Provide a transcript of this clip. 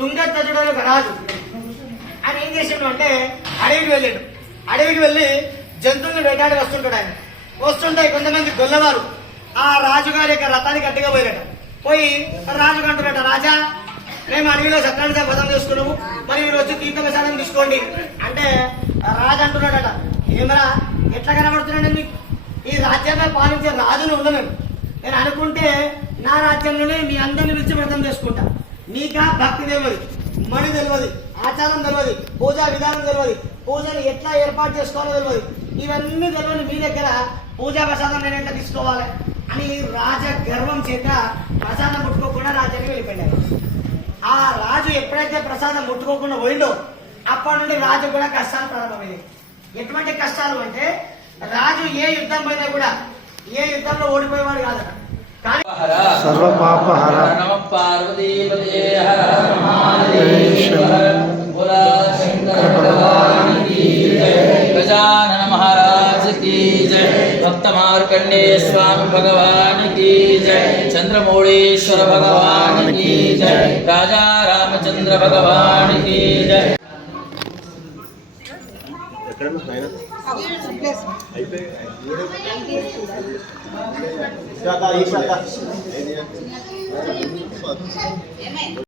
తుంగత్తుడు రాజు ఆయన ఏం చేసిండు అంటే అడవికి వెళ్ళాడు. అడవికి వెళ్ళి జంతువులను వేటాడి వస్తుంటాడు. ఆయన వస్తుంటే కొంతమంది గొల్లవారు ఆ రాజుగారి యొక్క రథానికి గట్టిగా పోయారట. పోయి రాజుగా అంటున్నట, రాజా మేము అడవిలో సత్రాన్ని పదం చేసుకున్నాము, మరి మీరు వచ్చి తీర్థ ప్రసాదం తీసుకోండి అంటే రాజు అంటున్నాడట, ఏమరా ఎట్లా కనబడుతున్నాడు మీకు? ఈ రాజ్యాన్ని పాలించే రాజును ఉండలేము. నేను అనుకుంటే నా రాజ్యంలోనే మీ అందరిని పిలిచి వ్రతం చేసుకుంటా. నీకా భక్తి తెలియదు, మణి తెలియదు, ఆచారం తెలియదు, పూజా విధానం తెలియదు, పూజను ఎట్లా ఏర్పాటు చేసుకోవాలో తెలియదు. ఇవన్నీ తెలియని మీ దగ్గర పూజా ప్రసాదం నేను ఎట్లా తీసుకోవాలి అని రాజ గర్వం చేత ప్రసాదం ముట్టుకోకుండా రాజ్యానికి వెళ్ళిపోయాడు. ఆ రాజు ఎప్పుడైతే ప్రసాదం ముట్టుకోకుండా పోయిండో అప్పటి నుండి రాజు కూడా కష్టాలు ప్రారంభమైంది. ఎటువంటి కష్టాలు అంటే రాజు ఏ యుద్ధం పోయినా కూడా ఏ యుద్ధంలో ఓడిపోయేవాడు కాదట. సర్వపాపహర गजानन महाराज की जय, भक्त मार्कंडेय स्वामी भगवान की जय, चंद्रमौळेश्वर भगवान की जय, राजा रामचंद्र भगवान की जय.